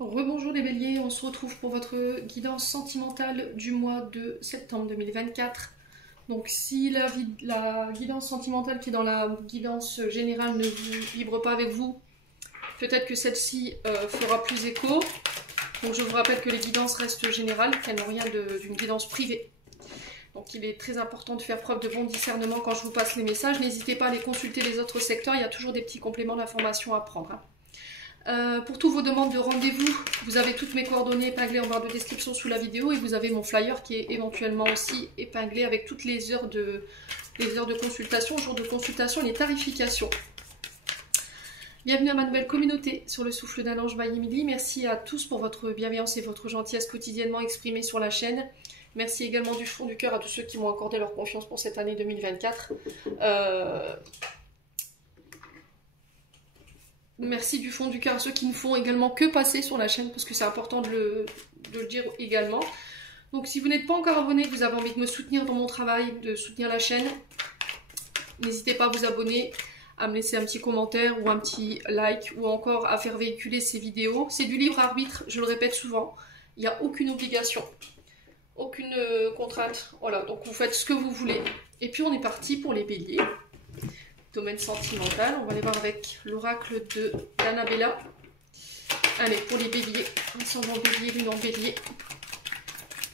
Rebonjour les béliers, on se retrouve pour votre guidance sentimentale du mois de septembre 2024. Donc si la guidance sentimentale qui est dans la guidance générale ne vous vibre pas avec vous, peut-être que celle-ci fera plus écho. Donc je vous rappelle que les guidances restent générales, qu'elles n'ont rien d'une guidance privée. Donc il est très important de faire preuve de bon discernement quand je vous passe les messages. N'hésitez pas à aller consulter les autres secteurs, il y a toujours des petits compléments d'information à prendre. Pour toutes vos demandes de rendez-vous, vous avez toutes mes coordonnées épinglées en barre de description sous la vidéo et vous avez mon flyer qui est éventuellement aussi épinglé avec toutes les heures de consultation, jours de consultation et les tarifications. Bienvenue à ma nouvelle communauté sur le souffle d'un ange by Emily. Merci à tous pour votre bienveillance et votre gentillesse quotidiennement exprimée sur la chaîne. Merci également du fond du cœur à tous ceux qui m'ont accordé leur confiance pour cette année 2024. Merci du fond du cœur à ceux qui ne font également que passer sur la chaîne, parce que c'est important de le dire également. Donc si vous n'êtes pas encore abonné, que vous avez envie de me soutenir dans mon travail, de soutenir la chaîne, n'hésitez pas à vous abonner, à me laisser un petit commentaire ou un petit like, ou encore à faire véhiculer ces vidéos. C'est du libre arbitre, je le répète souvent, il n'y a aucune obligation, aucune contrainte. Voilà, donc vous faites ce que vous voulez. Et puis on est parti pour les béliers. Domaine sentimental, on va aller voir avec l'oracle d'Annabella. Allez, pour les béliers, ascendant bélier, lune en bélier,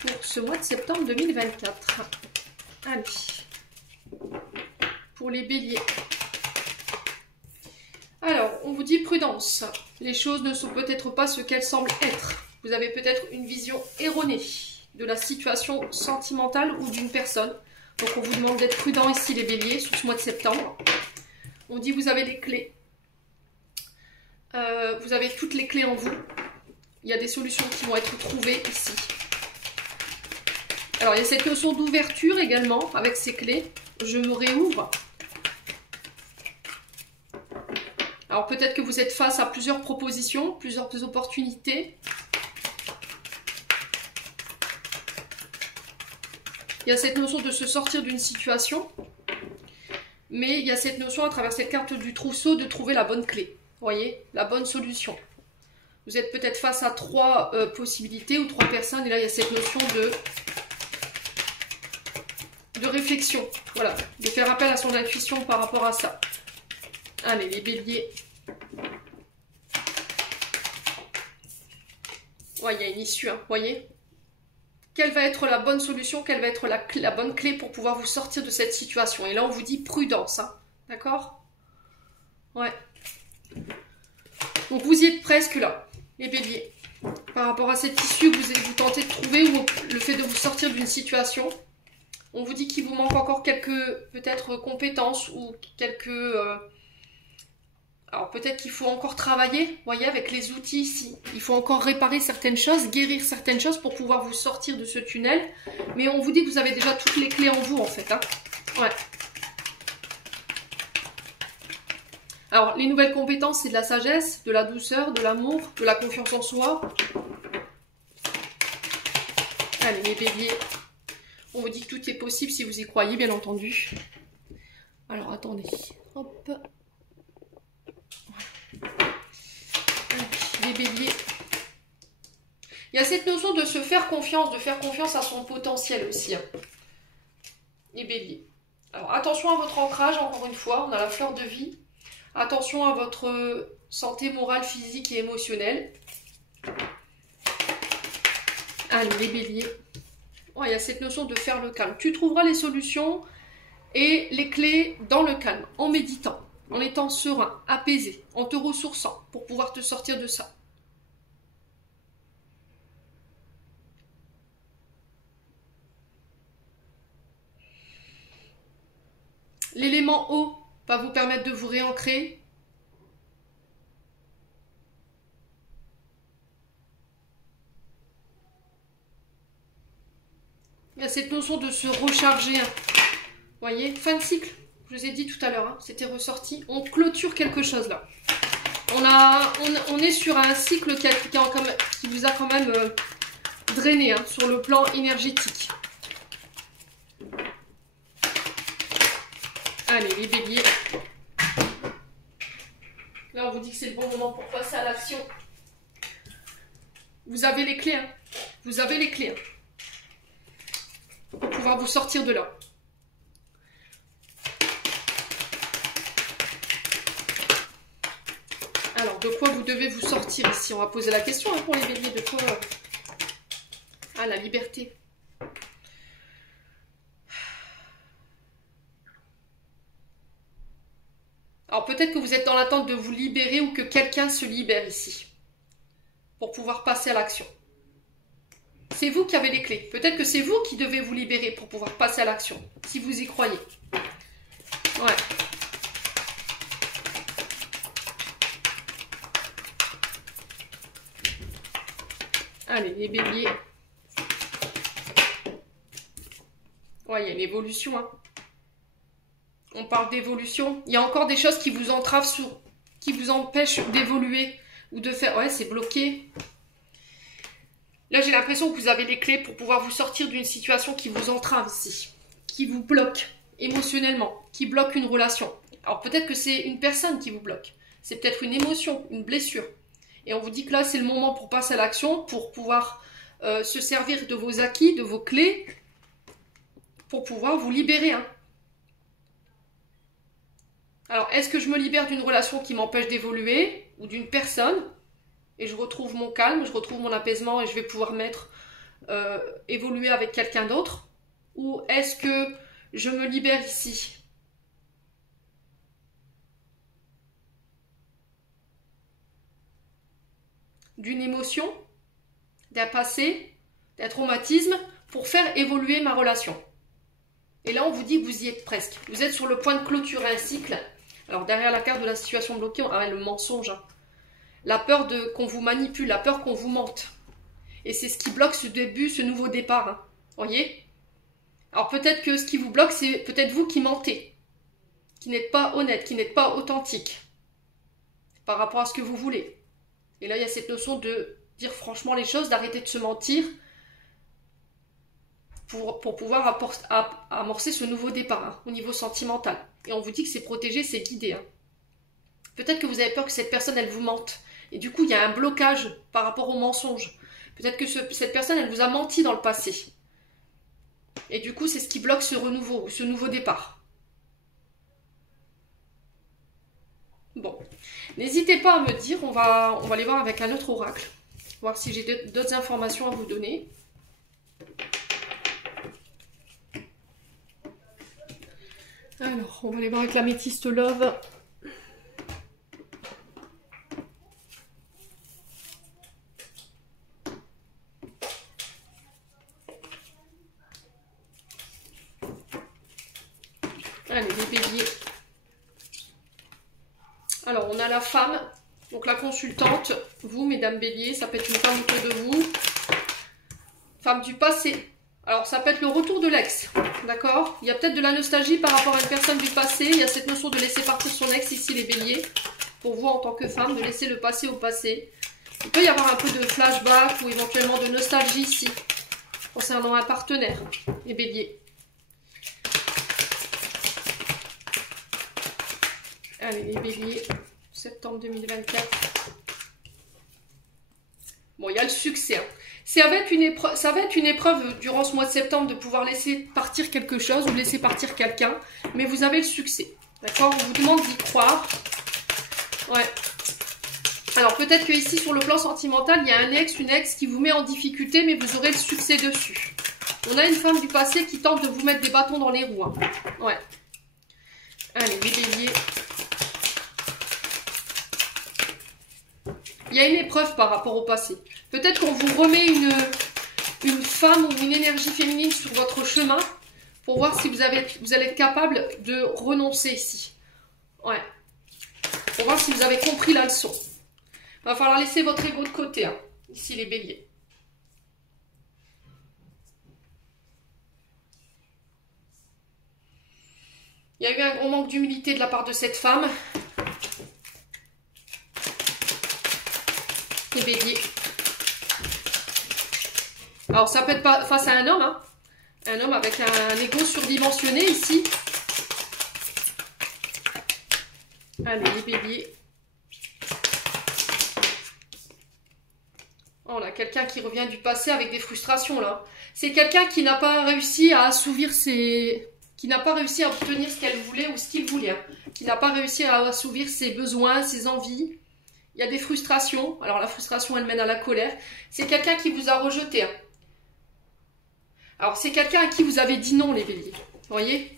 pour ce mois de septembre 2024. Allez, pour les béliers. Alors, on vous dit prudence. Les choses ne sont peut-être pas ce qu'elles semblent être. Vous avez peut-être une vision erronée de la situation sentimentale ou d'une personne. Donc on vous demande d'être prudent ici les béliers sur ce mois de septembre. On dit vous avez des clés. Vous avez toutes les clés en vous. Il y a des solutions qui vont être trouvées ici. Alors il y a cette notion d'ouverture également avec ces clés. Je me réouvre. Alors peut-être que vous êtes face à plusieurs propositions, plusieurs opportunités. Il y a cette notion de se sortir d'une situation, mais il y a cette notion à travers cette carte du trousseau de trouver la bonne clé, voyez, la bonne solution. Vous êtes peut-être face à trois possibilités ou trois personnes, et là il y a cette notion de réflexion, voilà, de faire appel à son intuition par rapport à ça. Allez, les béliers. Ouais, il y a une issue, hein, voyez. Quelle va être la bonne solution, quelle va être la bonne clé pour pouvoir vous sortir de cette situation. Et là, on vous dit prudence, hein, d'accord? Ouais. Donc, vous y êtes presque là, les béliers. Par rapport à cette issue que vous tentez de trouver, ou le fait de vous sortir d'une situation, on vous dit qu'il vous manque encore quelques, peut-être, compétences ou quelques... Alors peut-être qu'il faut encore travailler, vous voyez, avec les outils ici. Il faut encore réparer certaines choses, guérir certaines choses pour pouvoir vous sortir de ce tunnel. Mais on vous dit que vous avez déjà toutes les clés en vous, en fait. Hein. Ouais. Alors, les nouvelles compétences, c'est de la sagesse, de la douceur, de l'amour, de la confiance en soi. Allez, les béliers. On vous dit que tout est possible si vous y croyez, bien entendu. Alors, attendez. Hop. Les béliers. Il y a cette notion de se faire confiance, de faire confiance à son potentiel aussi. Hein. Les béliers. Alors attention à votre ancrage, encore une fois, on a la fleur de vie. Attention à votre santé morale, physique et émotionnelle. Allez, les béliers. Oh, il y a cette notion de faire le calme. Tu trouveras les solutions et les clés dans le calme, en méditant. En étant serein, apaisé, en te ressourçant pour pouvoir te sortir de ça. L'élément eau va vous permettre de vous réancrer. Il y a cette notion de se recharger. Vous voyez, fin de cycle. Je vous ai dit tout à l'heure, hein, c'était ressorti. On clôture quelque chose là. On est sur un cycle qui vous a quand même drainé hein, sur le plan énergétique. Allez, les béliers. Là, on vous dit que c'est le bon moment pour passer à l'action. Vous avez les clés, hein. Vous avez les clés, hein, pour pouvoir vous sortir de là. Alors, de quoi vous devez vous sortir ici? On va poser la question, hein, pour les béliers. De quoi? Ah, la liberté. Alors, peut-être que vous êtes dans l'attente de vous libérer ou que quelqu'un se libère ici, pour pouvoir passer à l'action. C'est vous qui avez les clés. Peut-être que c'est vous qui devez vous libérer pour pouvoir passer à l'action, si vous y croyez. Ouais. Allez, les béliers. Ouais, il y a une évolution, hein. On parle d'évolution. Il y a encore des choses qui vous entravent, qui vous empêchent d'évoluer ou de faire... Ouais, c'est bloqué. Là, j'ai l'impression que vous avez les clés pour pouvoir vous sortir d'une situation qui vous entrave ici, qui vous bloque émotionnellement, qui bloque une relation. Alors peut-être que c'est une personne qui vous bloque. C'est peut-être une émotion, une blessure. Et on vous dit que là, c'est le moment pour passer à l'action, pour pouvoir se servir de vos acquis, de vos clés, pour pouvoir vous libérer, hein. Alors, est-ce que je me libère d'une relation qui m'empêche d'évoluer, ou d'une personne, et je retrouve mon calme, je retrouve mon apaisement, et je vais pouvoir évoluer avec quelqu'un d'autre? Ou est-ce que je me libère ici? D'une émotion, d'un passé, d'un traumatisme, pour faire évoluer ma relation. Et là, on vous dit que vous y êtes presque. Vous êtes sur le point de clôturer un cycle. Alors, derrière la carte de la situation bloquée, on a le mensonge, hein. La peur qu'on vous manipule, la peur qu'on vous mente. Et c'est ce qui bloque ce début, ce nouveau départ, hein. Voyez? Alors, peut-être que ce qui vous bloque, c'est peut-être vous qui mentez, qui n'êtes pas honnête, qui n'êtes pas authentique par rapport à ce que vous voulez. Et là, il y a cette notion de dire franchement les choses, d'arrêter de se mentir pour pouvoir amorcer ce nouveau départ, hein, au niveau sentimental. Et on vous dit que c'est protégé, c'est guidé, hein. Peut-être que vous avez peur que cette personne, elle vous mente. Et du coup, il y a un blocage par rapport au mensonge. Peut-être que cette personne, elle vous a menti dans le passé. Et du coup, c'est ce qui bloque ce renouveau, ce nouveau départ. Bon, n'hésitez pas à me dire, on va aller voir avec un autre oracle, voir si j'ai d'autres informations à vous donner. Alors, on va aller voir avec l'améthyste Love. Allez, les béliers. Alors, on a la femme, donc la consultante, vous, mesdames béliers, ça peut être une femme autour de vous. Femme du passé. Alors, ça peut être le retour de l'ex, d'accord? Il y a peut-être de la nostalgie par rapport à une personne du passé. Il y a cette notion de laisser partir son ex ici, les béliers. Pour vous, en tant que femme, de laisser le passé au passé. Il peut y avoir un peu de flashback ou éventuellement de nostalgie ici, concernant un partenaire, les béliers. Allez, les béliers, septembre 2024. Bon, il y a le succès, hein. Ça va être une épreuve durant ce mois de septembre de pouvoir laisser partir quelque chose ou laisser partir quelqu'un, mais vous avez le succès, d'accord? On vous demande d'y croire. Ouais. Alors, peut-être que ici, sur le plan sentimental, il y a un ex, une ex qui vous met en difficulté, mais vous aurez le succès dessus. On a une femme du passé qui tente de vous mettre des bâtons dans les roues, hein. Ouais. Allez, les béliers. Il y a une épreuve par rapport au passé. Peut-être qu'on vous remet une femme ou une énergie féminine sur votre chemin pour voir si vous allez être capable de renoncer ici. Ouais. Pour voir si vous avez compris la leçon. Il va falloir laisser votre ego de côté, hein, ici les béliers. Il y a eu un gros manque d'humilité de la part de cette femme. Les béliers. Alors, ça peut être pas face à un homme, hein. Un homme avec un ego surdimensionné ici. Allez, les béliers. On a quelqu'un qui revient du passé avec des frustrations là. C'est quelqu'un qui n'a pas réussi à assouvir ses... qui n'a pas réussi à obtenir ce qu'elle voulait ou ce qu'il voulait. Hein. Qui n'a pas réussi à assouvir ses besoins, ses envies. Il y a des frustrations. Alors la frustration, elle mène à la colère. C'est quelqu'un qui vous a rejeté. Hein. Alors c'est quelqu'un à qui vous avez dit non, les béliers. Vous voyez ?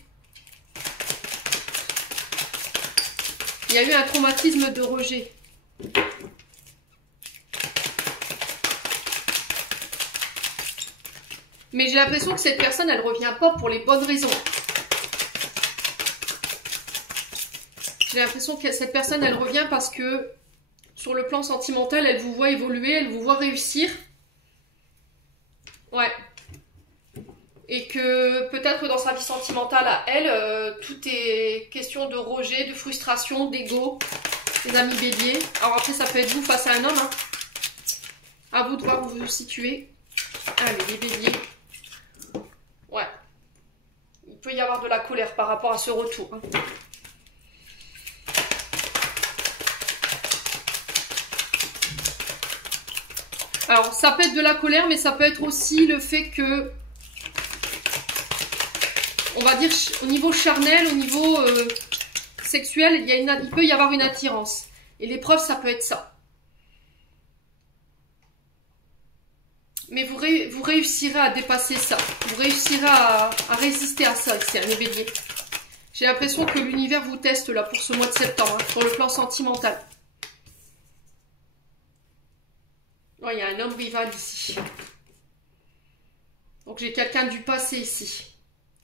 Il y a eu un traumatisme de rejet. Mais j'ai l'impression que cette personne, elle revient pas pour les bonnes raisons. J'ai l'impression que cette personne, elle revient parce que sur le plan sentimental, elle vous voit évoluer, elle vous voit réussir. Ouais. Et que peut-être dans sa vie sentimentale à elle, tout est question de rejet, de frustration, d'ego. Les amis béliers. Alors après, ça peut être vous face à un homme. Hein. À vous de voir où vous vous situez. Allez, les béliers. Ouais. Il peut y avoir de la colère par rapport à ce retour. Hein. Alors, ça peut être de la colère, mais ça peut être aussi le fait que, on va dire, au niveau charnel, au niveau sexuel, il peut y avoir une attirance. Et l'épreuve, ça peut être ça. Mais vous réussirez à dépasser ça. Vous réussirez à résister à ça, ici, les béliers. J'ai l'impression que l'univers vous teste, là, pour ce mois de septembre, hein, sur le plan sentimental. Oh, il y a un homme rival ici. Donc, j'ai quelqu'un du passé ici,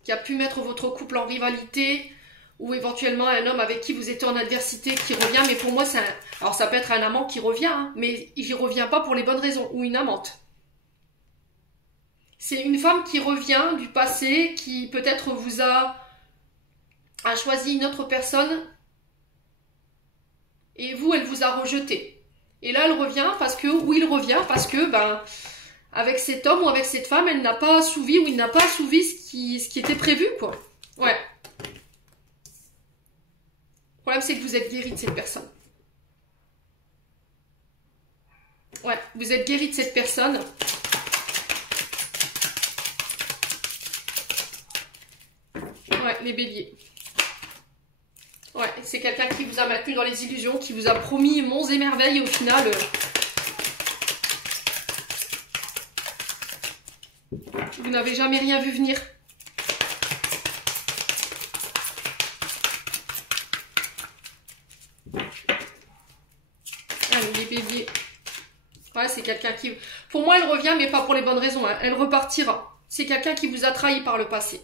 qui a pu mettre votre couple en rivalité, ou éventuellement un homme avec qui vous étiez en adversité qui revient. Mais pour moi, c'est un... Alors, ça peut être un amant qui revient, hein, mais il ne revient pas pour les bonnes raisons, ou une amante. C'est une femme qui revient du passé, qui peut-être vous a choisi une autre personne, et vous, elle vous a rejeté. Et là, elle revient parce que, ou il revient parce que, ben, avec cet homme ou avec cette femme, elle n'a pas assouvi ou il n'a pas assouvi ce qui était prévu, quoi. Ouais. Le problème, c'est que vous êtes guéri de cette personne. Ouais, vous êtes guéri de cette personne. Ouais, les béliers. Ouais, c'est quelqu'un qui vous a maintenu dans les illusions, qui vous a promis monts et merveilles, et au final... vous n'avez jamais rien vu venir. Allez, les béliers. Ouais, c'est quelqu'un qui... Pour moi, elle revient, mais pas pour les bonnes raisons. Hein. Elle repartira. C'est quelqu'un qui vous a trahi par le passé.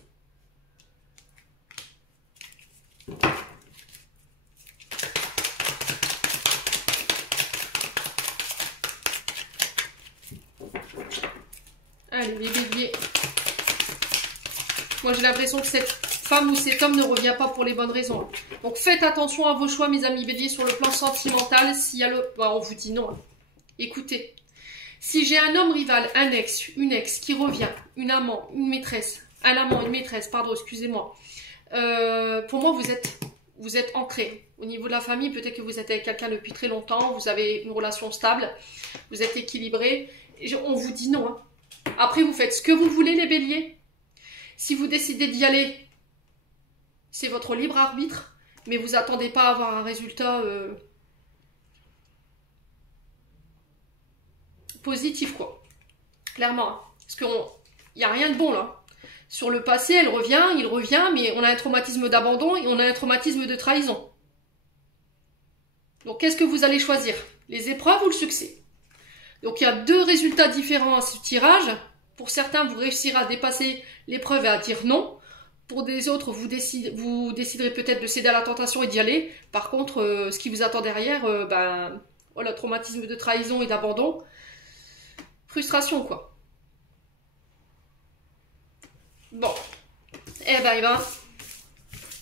Allez, les béliers. Moi, j'ai l'impression que cette femme ou cet homme ne revient pas pour les bonnes raisons. Donc, faites attention à vos choix, mes amis béliers, sur le plan sentimental. S'il y a le... Bah, on vous dit non. Écoutez, si j'ai un homme rival, un ex, une ex qui revient, une amant, une maîtresse, un amant, une maîtresse, pardon, excusez-moi. Pour moi, vous êtes ancré. Au niveau de la famille, peut-être que vous êtes avec quelqu'un depuis très longtemps, vous avez une relation stable, vous êtes équilibré. On vous dit non, hein. Après, vous faites ce que vous voulez, les béliers. Si vous décidez d'y aller, c'est votre libre arbitre. Mais vous attendez pas à avoir un résultat positif, quoi. Clairement. Hein. Parce qu'il n'y a rien de bon, là. Sur le passé, il revient, mais on a un traumatisme d'abandon et on a un traumatisme de trahison. Donc, qu'est-ce que vous allez choisir? Les épreuves ou le succès? Donc, il y a deux résultats différents à ce tirage. Pour certains, vous réussirez à dépasser l'épreuve et à dire non. Pour des autres, vous déciderez peut-être de céder à la tentation et d'y aller. Par contre, ce qui vous attend derrière, voilà, traumatisme de trahison et d'abandon. Frustration, quoi. Bon. Eh ben,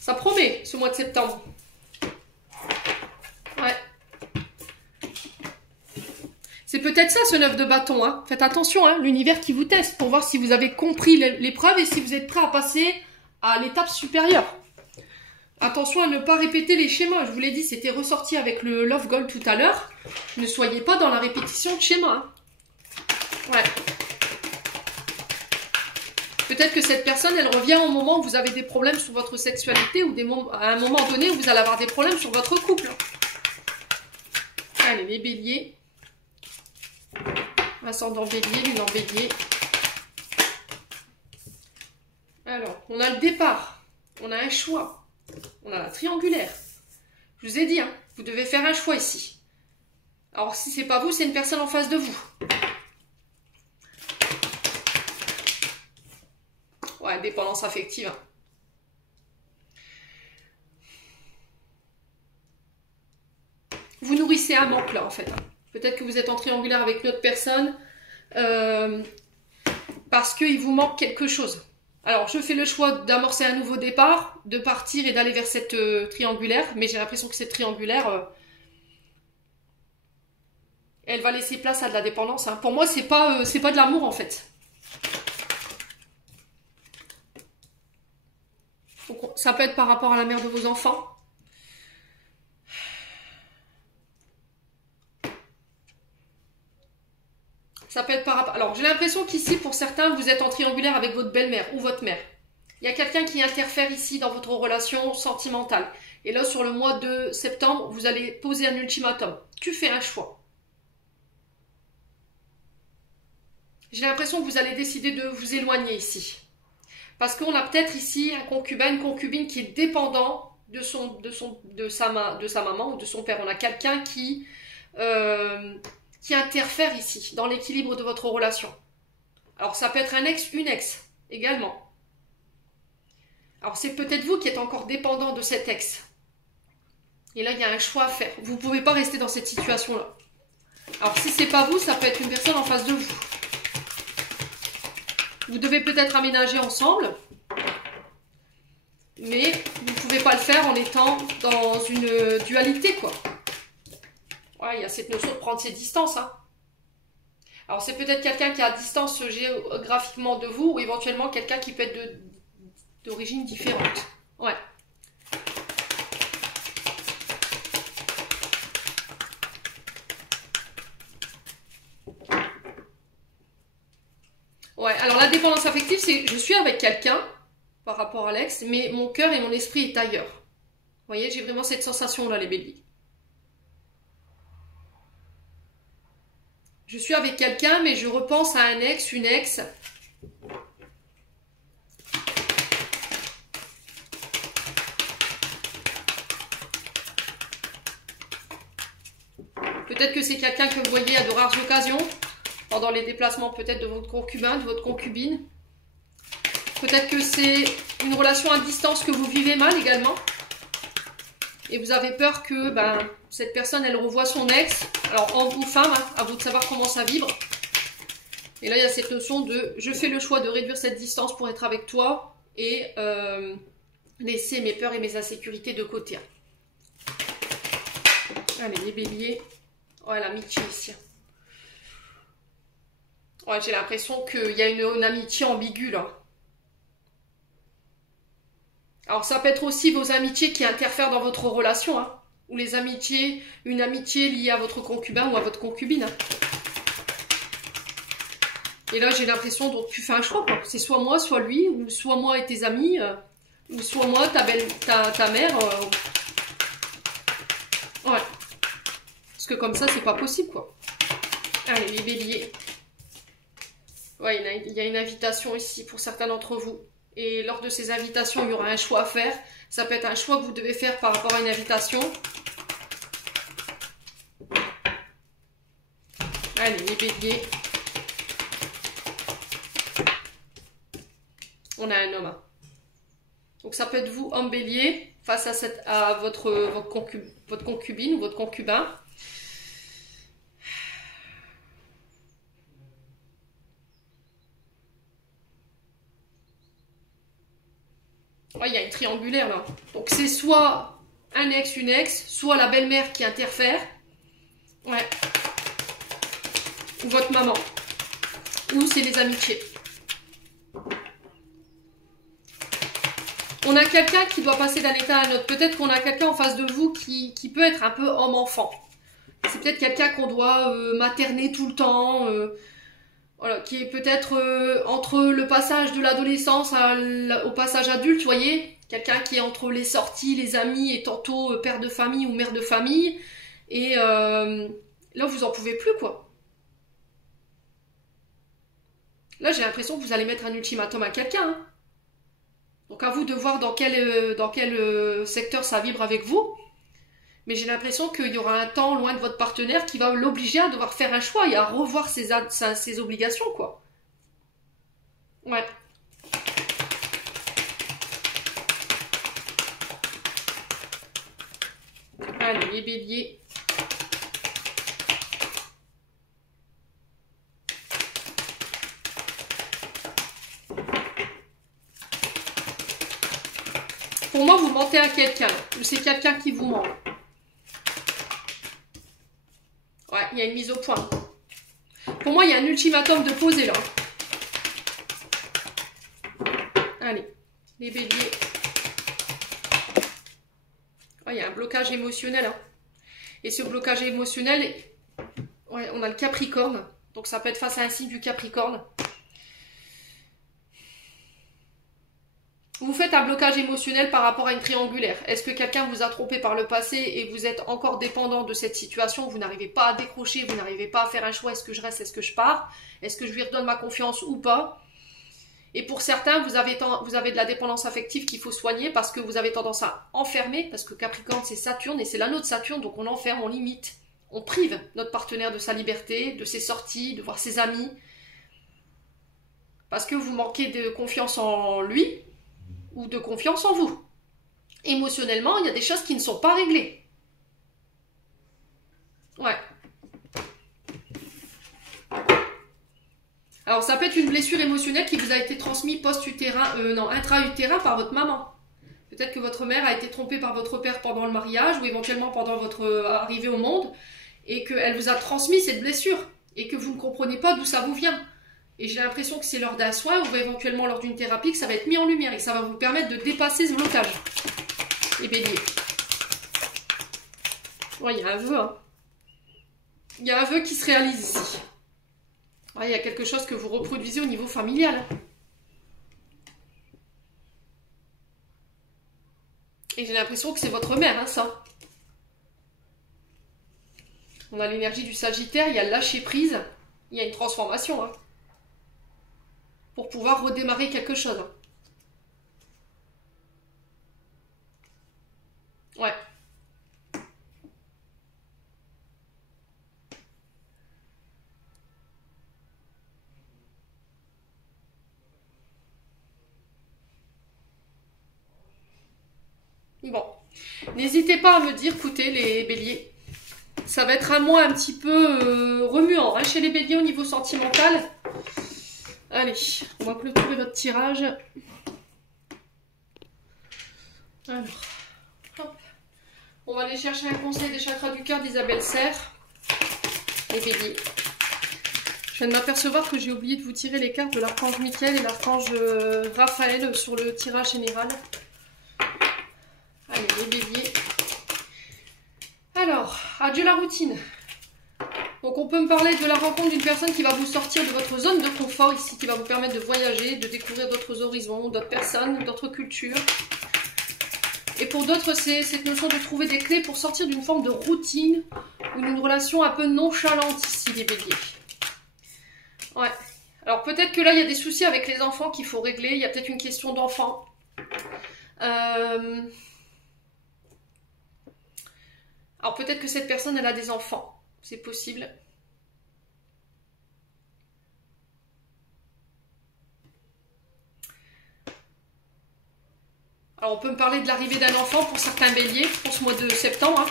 ça promet, ce mois de septembre. Ouais. C'est peut-être ça, ce 9 de bâton. Hein. Faites attention, hein, l'univers qui vous teste pour voir si vous avez compris l'épreuve et si vous êtes prêt à passer à l'étape supérieure. Attention à ne pas répéter les schémas. Je vous l'ai dit, c'était ressorti avec le Love Gold tout à l'heure. Ne soyez pas dans la répétition de schémas. Hein. Ouais. Peut-être que cette personne, elle revient au moment où vous avez des problèmes sur votre sexualité ou à un moment donné où vous allez avoir des problèmes sur votre couple. Allez, les béliers. Ascendant bélier, lune en bélier. Alors, on a le départ. On a un choix. On a la triangulaire. Je vous ai dit, hein, vous devez faire un choix ici. Alors, si c'est pas vous, c'est une personne en face de vous. Ouais, dépendance affective. Vous nourrissez un manque là, en fait. Peut-être que vous êtes en triangulaire avec une autre personne parce qu'il vous manque quelque chose. Alors, je fais le choix d'amorcer un nouveau départ, de partir et d'aller vers cette triangulaire, mais j'ai l'impression que cette triangulaire, elle va laisser place à de la dépendance. Hein. Pour moi, c'est pas de l'amour, en fait. Donc, ça peut être par rapport à la mère de vos enfants. Ça peut être par rapport... Alors, j'ai l'impression qu'ici, pour certains, vous êtes en triangulaire avec votre belle-mère ou votre mère. Il y a quelqu'un qui interfère ici dans votre relation sentimentale. Et là, sur le mois de septembre, vous allez poser un ultimatum. Tu fais un choix. J'ai l'impression que vous allez décider de vous éloigner ici. Parce qu'on a peut-être ici un concubin, une concubine qui est dépendant de sa maman ou de son père. On a quelqu'un qui interfère ici dans l'équilibre de votre relation. Alors ça peut être un ex, une ex également. Alors c'est peut-être vous qui êtes encore dépendant de cet ex. Et là il y a un choix à faire. Vous ne pouvez pas rester dans cette situation-là. Alors si c'est pas vous, ça peut être une personne en face de vous. Vous devez peut-être aménager ensemble. Mais vous ne pouvez pas le faire en étant dans une dualité, quoi. Ouais, il y a cette notion de prendre ses distances. Hein. Alors, c'est peut-être quelqu'un qui est à distance géographiquement de vous ou éventuellement quelqu'un qui peut être d'origine différente. Ouais. Ouais, alors la dépendance affective, c'est je suis avec quelqu'un par rapport à l'ex, mais mon cœur et mon esprit est ailleurs. Vous voyez, j'ai vraiment cette sensation-là, les béliers. Je suis avec quelqu'un, mais je repense à un ex, une ex. Peut-être que c'est quelqu'un que vous voyez à de rares occasions, pendant les déplacements peut-être de votre concubin, de votre concubine. Peut-être que c'est une relation à distance que vous vivez mal également. Et vous avez peur que cette personne, elle revoie son ex. Alors, homme ou femme, hein, à vous de savoir comment ça vibre. Et là, il y a cette notion de je fais le choix de réduire cette distance pour être avec toi et laisser mes peurs et mes insécurités de côté. Allez, les béliers. Ouais, l'amitié ici. Ouais, j'ai l'impression qu'il y a une amitié ambiguë là. Alors, ça peut être aussi vos amitiés qui interfèrent dans votre relation, hein. Ou les amitiés, une amitié liée à votre concubin ou à votre concubine. Hein. Et là, j'ai l'impression donc tu fais un choix, quoi. C'est soit moi, soit lui, ou soit moi et tes amis, ou soit moi, ta mère. Ouais. Parce que comme ça, c'est pas possible, quoi. Allez, les béliers. Ouais, il y a une invitation ici pour certains d'entre vous. Et lors de ces invitations, il y aura un choix à faire. Ça peut être un choix que vous devez faire par rapport à une invitation. Allez, les béliers. On a un homme. Donc ça peut être vous, homme bélier, face à votre concubine ou votre concubin. Ouais, il y a une triangulaire là. Donc c'est soit un ex, une ex, soit la belle-mère qui interfère. Ouais. Ou votre maman. Ou c'est les amitiés. On a quelqu'un qui doit passer d'un état à un autre. Peut-être qu'on a quelqu'un en face de vous qui peut être un peu homme-enfant. C'est peut-être quelqu'un qu'on doit materner tout le temps. Voilà, qui est peut-être entre le passage de l'adolescence au passage adulte, vous voyez. Quelqu'un qui est entre les sorties, les amis et tantôt père de famille ou mère de famille. Et là, vous en pouvez plus, quoi. Là, j'ai l'impression que vous allez mettre un ultimatum à quelqu'un, hein. Donc à vous de voir dans quel secteur ça vibre avec vous. Mais j'ai l'impression qu'il y aura un temps loin de votre partenaire qui va l'obliger à devoir faire un choix et à revoir ses obligations, quoi. Ouais. Allez, les béliers. Pour moi, vous mentez à quelqu'un. Ou c'est quelqu'un qui vous ment. Ouais, il y a une mise au point. Pour moi, il y a un ultimatum de poser là. Allez, les béliers. Ouais, il y a un blocage émotionnel, hein. Et ce blocage émotionnel, ouais, on a le Capricorne. Donc ça peut être face à un signe du Capricorne. Vous faites un blocage émotionnel par rapport à une triangulaire. Est-ce que quelqu'un vous a trompé par le passé et vous êtes encore dépendant de cette situation? Vous n'arrivez pas à décrocher, vous n'arrivez pas à faire un choix. Est-ce que je reste, est-ce que je pars? Est-ce que je lui redonne ma confiance ou pas? Et pour certains, vous avez de la dépendance affective qu'il faut soigner parce que vous avez tendance à enfermer, parce que Capricorne c'est Saturne et c'est l'anneau de Saturne, donc on enferme, on limite. On prive notre partenaire de sa liberté, de ses sorties, de voir ses amis. Parce que vous manquez de confiance en lui ou de confiance en vous. Émotionnellement, il y a des choses qui ne sont pas réglées. Ouais. Alors ça peut être une blessure émotionnelle qui vous a été transmise intra-utérin par votre maman. Peut-être que votre mère a été trompée par votre père pendant le mariage ou éventuellement pendant votre arrivée au monde et qu'elle vous a transmis cette blessure et que vous ne comprenez pas d'où ça vous vient. Et j'ai l'impression que c'est lors d'un soin ou éventuellement lors d'une thérapie que ça va être mis en lumière et que ça va vous permettre de dépasser ce blocage. Les béliers. Ouais, il y a un vœu, hein. Il y a un vœu qui se réalise ici. Ouais, il y a quelque chose que vous reproduisez au niveau familial. Et j'ai l'impression que c'est votre mère, hein, ça. On a l'énergie du Sagittaire, il y a le lâcher prise, il y a une transformation, hein, pour pouvoir redémarrer quelque chose. Ouais. Bon. N'hésitez pas à me dire, écoutez, les béliers, ça va être un mois un petit peu remuant, hein, chez les béliers au niveau sentimental. Allez, on va clôturer votre tirage. Alors, hop. On va aller chercher un conseil des chakras du cœur d'Isabelle Serre. Les béliers. Je viens de m'apercevoir que j'ai oublié de vous tirer les cartes de l'archange Michael et l'archange Raphaël sur le tirage général. Allez, les béliers. Alors, adieu la routine. Donc on peut me parler de la rencontre d'une personne qui va vous sortir de votre zone de confort ici, qui va vous permettre de voyager, de découvrir d'autres horizons, d'autres personnes, d'autres cultures. Et pour d'autres, c'est cette notion de trouver des clés pour sortir d'une forme de routine ou d'une relation un peu nonchalante ici, les béliers. Ouais. Alors peut-être que là, il y a des soucis avec les enfants qu'il faut régler. Il y a peut-être une question d'enfant. Alors peut-être que cette personne, elle a des enfants. C'est possible. Alors on peut me parler de l'arrivée d'un enfant pour certains béliers pour ce mois de septembre.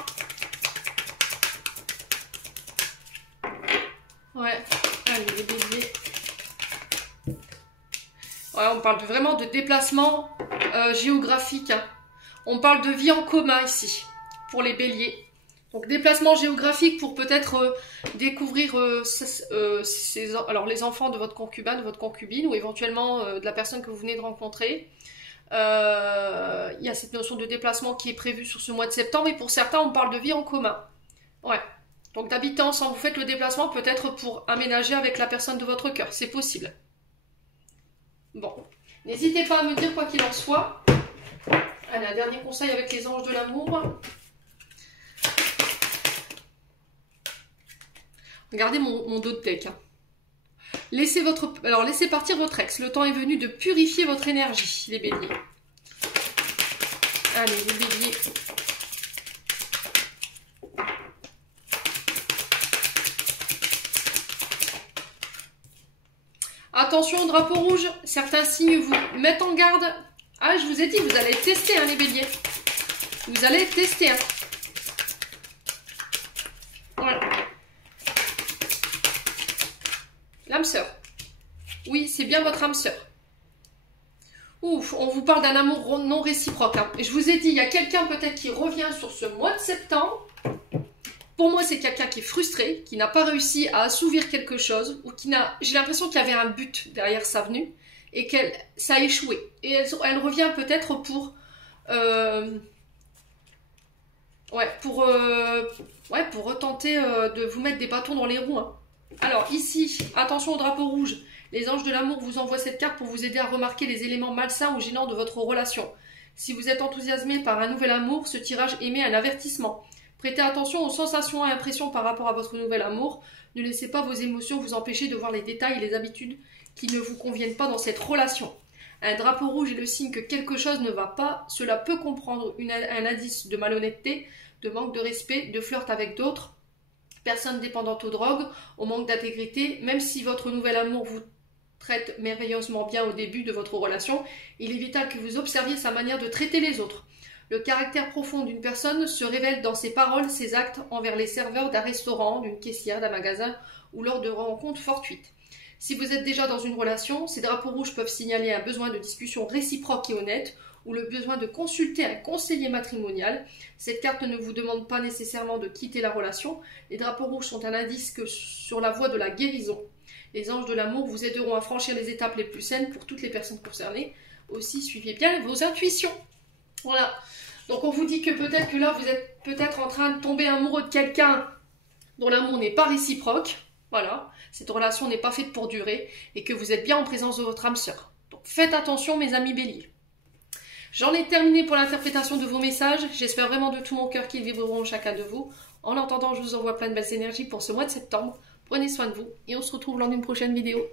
Hein. Ouais, allez les béliers. Ouais, on parle vraiment de déplacement géographique. Hein. On parle de vie en commun ici, pour les béliers. Donc déplacement géographique pour peut-être découvrir alors, les enfants de votre concubin, de votre concubine, ou éventuellement de la personne que vous venez de rencontrer. Il y a cette notion de déplacement qui est prévue sur ce mois de septembre, et pour certains, on parle de vie en commun. Ouais. Donc d'habiter ensemble, vous faites le déplacement peut-être pour aménager avec la personne de votre cœur. C'est possible. Bon, n'hésitez pas à me dire quoi qu'il en soit. Allez, un dernier conseil avec les anges de l'amour. Regardez mon dos de deck. Hein. Laissez partir votre ex. Le temps est venu de purifier votre énergie, les béliers. Allez, les béliers. Attention au drapeau rouge. Certains signes vous mettent en garde. Ah, je vous ai dit, vous allez tester, hein, les béliers. Vous allez tester. Hein. Voilà. L'âme sœur. Oui, c'est bien votre âme sœur. Ouf, on vous parle d'un amour non réciproque. Hein. Et je vous ai dit, il y a quelqu'un peut-être qui revient sur ce mois de septembre. Pour moi, c'est quelqu'un qui est frustré, qui n'a pas réussi à assouvir quelque chose, ou qui n'a. J'ai l'impression qu'il y avait un but derrière sa venue, et ça a échoué. Et elle revient peut-être pour retenter de vous mettre des bâtons dans les roues. Hein. Alors ici, attention au drapeau rouge. Les anges de l'amour vous envoient cette carte pour vous aider à remarquer les éléments malsains ou gênants de votre relation. Si vous êtes enthousiasmé par un nouvel amour, ce tirage émet un avertissement. Prêtez attention aux sensations et impressions par rapport à votre nouvel amour. Ne laissez pas vos émotions vous empêcher de voir les détails et les habitudes qui ne vous conviennent pas dans cette relation. Un drapeau rouge est le signe que quelque chose ne va pas. Cela peut comprendre un indice de malhonnêteté, de manque de respect, de flirt avec d'autres, personnes dépendantes aux drogues, au manque d'intégrité. Même si votre nouvel amour vous traite merveilleusement bien au début de votre relation, il est vital que vous observiez sa manière de traiter les autres. Le caractère profond d'une personne se révèle dans ses paroles, ses actes envers les serveurs d'un restaurant, d'une caissière, d'un magasin ou lors de rencontres fortuites. Si vous êtes déjà dans une relation, ces drapeaux rouges peuvent signaler un besoin de discussion réciproque et honnête ou le besoin de consulter un conseiller matrimonial. Cette carte ne vous demande pas nécessairement de quitter la relation. Les drapeaux rouges sont un indice sur la voie de la guérison. Les anges de l'amour vous aideront à franchir les étapes les plus saines pour toutes les personnes concernées. Aussi, suivez bien vos intuitions. Voilà. Donc on vous dit que peut-être que là, vous êtes peut-être en train de tomber amoureux de quelqu'un dont l'amour n'est pas réciproque. Voilà. Cette relation n'est pas faite pour durer et que vous êtes bien en présence de votre âme sœur. Donc faites attention, mes amis béliers. J'en ai terminé pour l'interprétation de vos messages. J'espère vraiment de tout mon cœur qu'ils vibreront chacun de vous. En attendant, je vous envoie plein de belles énergies pour ce mois de septembre. Prenez soin de vous et on se retrouve lors d'une prochaine vidéo.